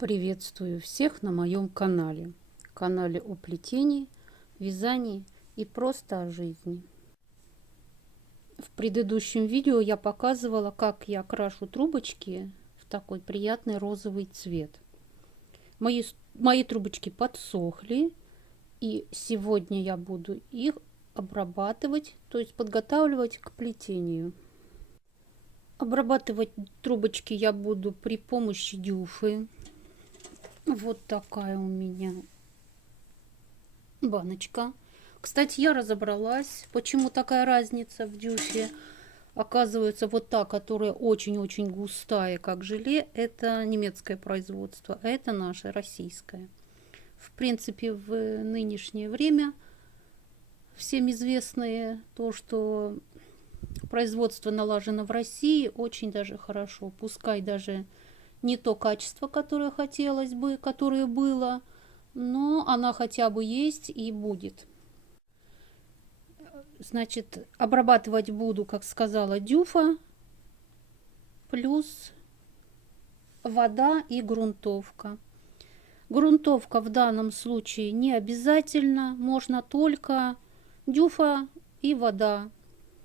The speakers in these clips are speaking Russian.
Приветствую всех на моем канале о плетении, вязании и просто о жизни. В предыдущем видео я показывала, как я крашу трубочки в такой приятный розовый цвет. Мои трубочки подсохли, и сегодня я буду их обрабатывать, то есть подготавливать к плетению. Обрабатывать трубочки я буду при помощи дюфы. Вот такая у меня баночка. Кстати, я разобралась, почему такая разница в дюфе. Оказывается, вот та, которая очень-очень густая, как желе, это немецкое производство, а это наше российское. В принципе, в нынешнее время всем известное то, что производство налажено в России, очень даже хорошо. Пускай даже не то качество, которое хотелось бы, которое было, но она хотя бы есть и будет. Значит, обрабатывать буду, как сказала, дюфа плюс вода и грунтовка. Грунтовка в данном случае не обязательно, можно только дюфа и вода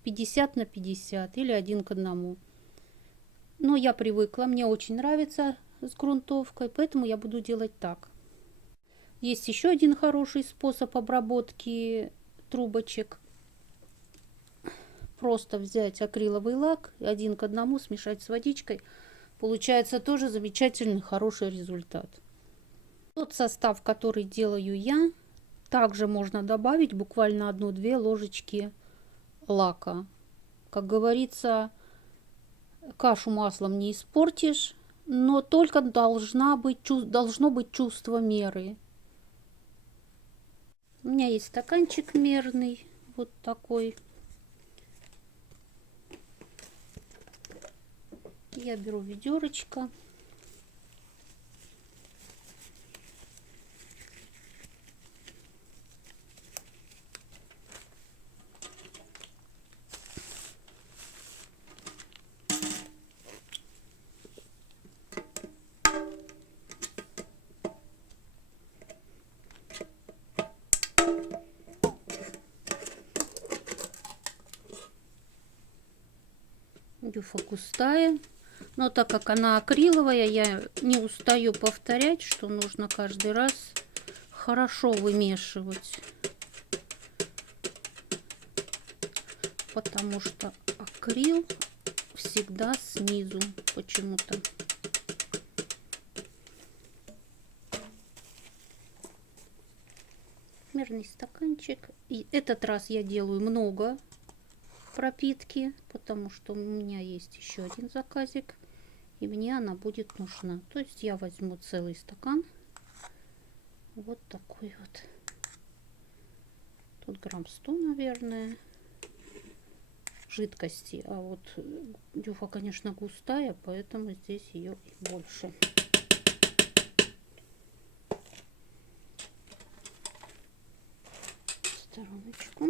50 на 50 или 1 к 1. Но я привыкла, мне очень нравится с грунтовкой, поэтому я буду делать так. Есть еще один хороший способ обработки трубочек. Просто взять акриловый лак, 1 к 1 смешать с водичкой. Получается тоже замечательный, хороший результат. Тот состав, который делаю я, также можно добавить буквально 1-2 ложечки лака. Как говорится, кашу маслом не испортишь, но только должно быть чувство меры. У меня есть стаканчик мерный, вот такой. Я беру ведерочко. Дюфа густая, но так как она акриловая, я не устаю повторять, что нужно каждый раз хорошо вымешивать, потому что акрил всегда снизу почему-то. Мерный стаканчик. И этот раз я делаю много пропитки, потому что у меня есть еще один заказик, и мне она будет нужна. То есть я возьму целый стакан, вот такой вот. Тут грамм 100, наверное, жидкости. А вот дюфа, конечно, густая, поэтому здесь ее больше. Стороночку.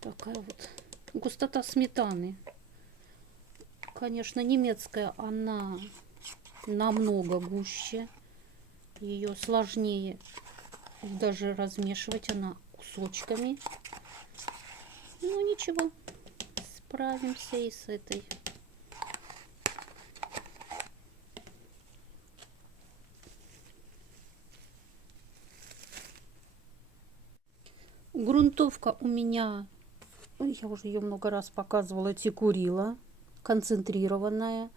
Такая вот густота сметаны. Конечно, немецкая, она намного гуще. Ее сложнее даже размешивать, она кусочками. Ну ничего, справимся и с этой. Грунтовка у меня, я уже ее много раз показывала, Текурила, концентрированная,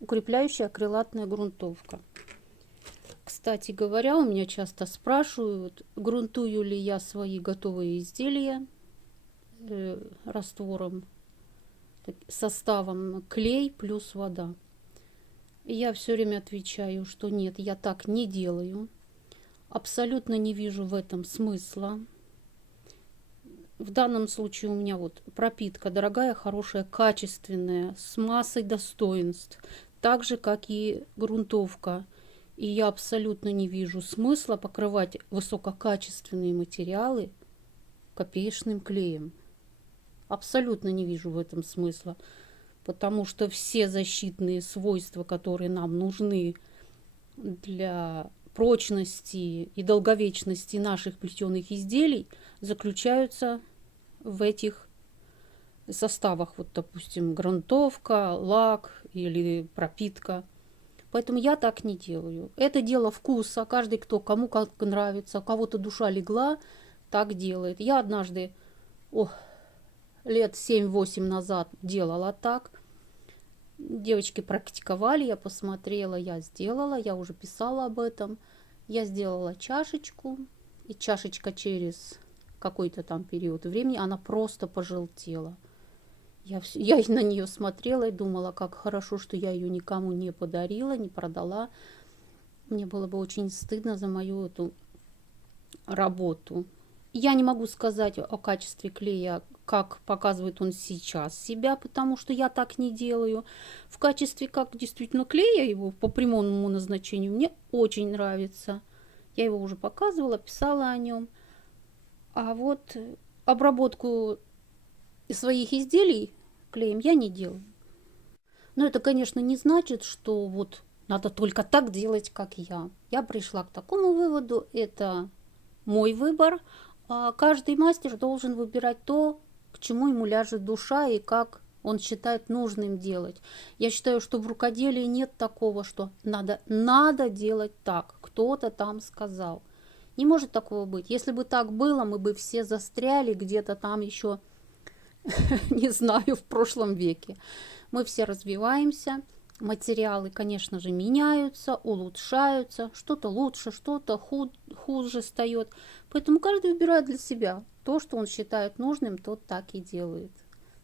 укрепляющая акрилатная грунтовка. Кстати говоря, у меня часто спрашивают, грунтую ли я свои готовые изделия раствором, составом клей плюс вода. И я все время отвечаю, что нет, я так не делаю. Абсолютно не вижу в этом смысла. В данном случае у меня вот пропитка дорогая, хорошая, качественная, с массой достоинств, так же как и грунтовка. И я абсолютно не вижу смысла покрывать высококачественные материалы копеечным клеем. Абсолютно не вижу в этом смысла. потому что все защитные свойства, которые нам нужны для прочности и долговечности наших плетеных изделий, заключаются в этих составах. Вот, допустим, грунтовка, лак или пропитка. Поэтому я так не делаю. Это дело вкуса. Каждый, кто кому как нравится, у кого-то душа легла, так делает. Я однажды, лет 7-8 назад делала так. Девочки практиковали, я посмотрела, я сделала, я уже писала об этом. Я сделала чашечку, и чашечка через какой-то там период времени, она просто пожелтела. Я на нее смотрела и думала, как хорошо, что я ее никому не подарила, не продала. Мне было бы очень стыдно за мою эту работу. Я не могу сказать о качестве клея, как показывает он сейчас себя, потому что я так не делаю. В качестве как действительно клея его по прямому назначению мне очень нравится. Я его уже показывала, писала о нем. А вот обработку своих изделий клеем я не делаю. Но это, конечно, не значит, что вот надо только так делать, как я. Я пришла к такому выводу, это мой выбор. А каждый мастер должен выбирать то, к чему ему ляжет душа и как он считает нужным делать. Я считаю, что в рукоделии нет такого, что надо делать так. Кто-то там сказал. Не может такого быть. Если бы так было, мы бы все застряли где-то там еще, не знаю, в прошлом веке. Мы все развиваемся, материалы, конечно же, меняются, улучшаются, что-то лучше, что-то хуже встает. Поэтому каждый выбирает для себя то, что он считает нужным, тот так и делает.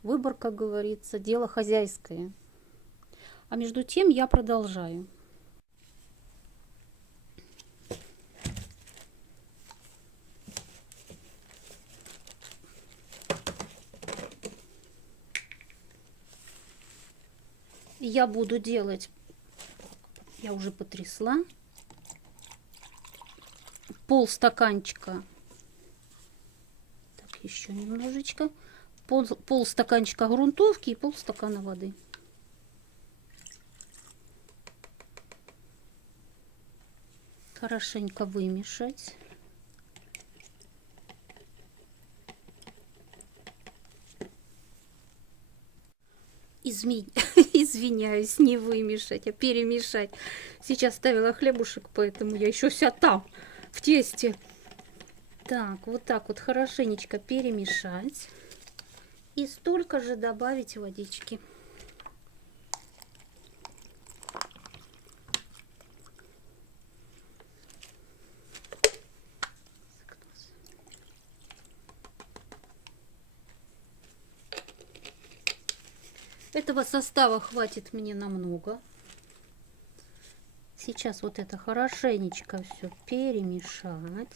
Выбор, как говорится, дело хозяйское. А между тем я продолжаю. Я буду делать, я уже потрясла, полстаканчика, так, еще немножечко, полстаканчика грунтовки и полстакана воды. Хорошенько вымешать. Извиняюсь, не вымешать, а перемешать. Сейчас ставила хлебушек, поэтому я еще вся там, в тесте. Так вот хорошенечко перемешать. И столько же добавить водички. Этого состава хватит мне намного. Сейчас вот это хорошенечко все перемешать.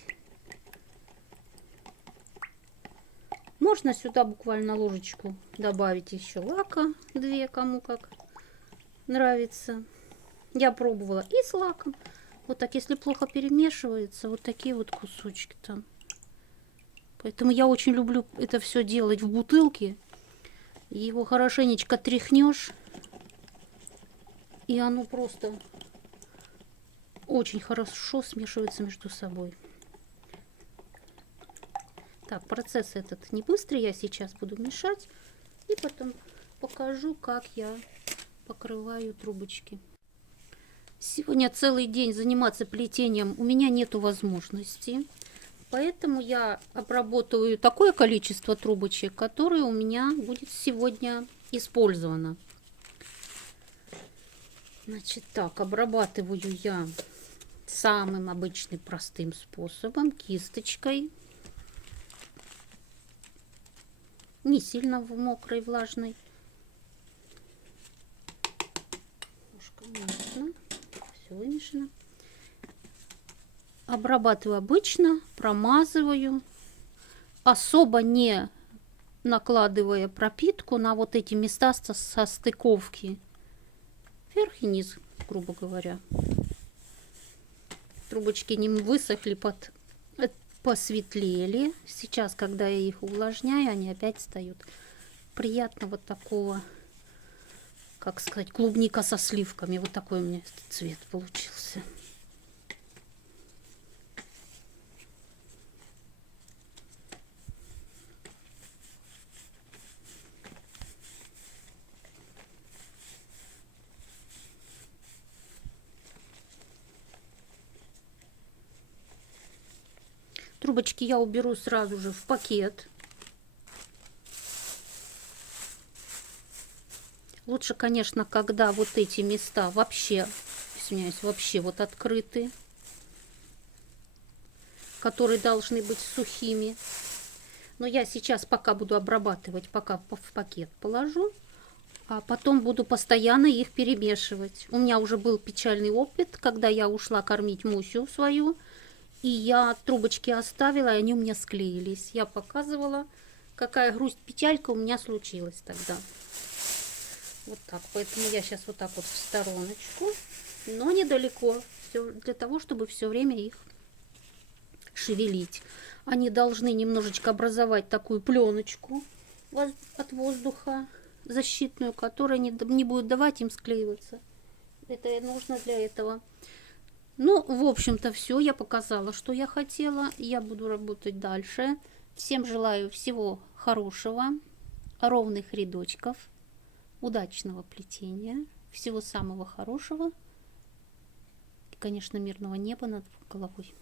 Можно сюда буквально ложечку добавить еще лака, 2, кому как нравится. Я пробовала и с лаком. Вот так, если плохо перемешивается, вот такие вот кусочки там. Поэтому я очень люблю это все делать в бутылке. Его хорошенечко тряхнешь, и оно просто очень хорошо смешивается между собой. Так, процесс этот не быстрый, я сейчас буду мешать и потом покажу, как я покрываю трубочки. Сегодня целый день заниматься плетением у меня нету возможности, поэтому я обработаю такое количество трубочек, которое у меня будет сегодня использовано. Значит, так, обрабатываю я самым обычным простым способом, кисточкой. Не сильно в мокрой, влажной. Немножко можно. Все вымешано. Обрабатываю обычно, промазываю, особо не накладывая пропитку на вот эти места со стыковки. Вверх и низ, грубо говоря. Трубочки не высохли, посветлели. Сейчас, когда я их увлажняю, они опять встают. Приятного такого как сказать, клубника со сливками. Вот такой у меня цвет получился. Трубочки я уберу сразу же в пакет. Лучше, конечно, когда вот эти места вообще, извиняюсь, вообще вот открыты, которые должны быть сухими. Но я сейчас пока буду обрабатывать, пока в пакет положу, а потом буду постоянно их перемешивать. У меня уже был печальный опыт, когда я ушла кормить Мусю свою, и я трубочки оставила, и они у меня склеились. Я показывала, какая грусть, печалька у меня случилась тогда. Вот так. Поэтому я сейчас вот так вот в стороночку, но недалеко, все для того, чтобы все время их шевелить. Они должны немножечко образовать такую пленочку от воздуха защитную, которая не будет давать им склеиваться. Это нужно для этого. Ну, в общем-то, все. Я показала, что я хотела. Я буду работать дальше. Всем желаю всего хорошего, ровных рядочков, удачного плетения, всего самого хорошего и, конечно, мирного неба над головой.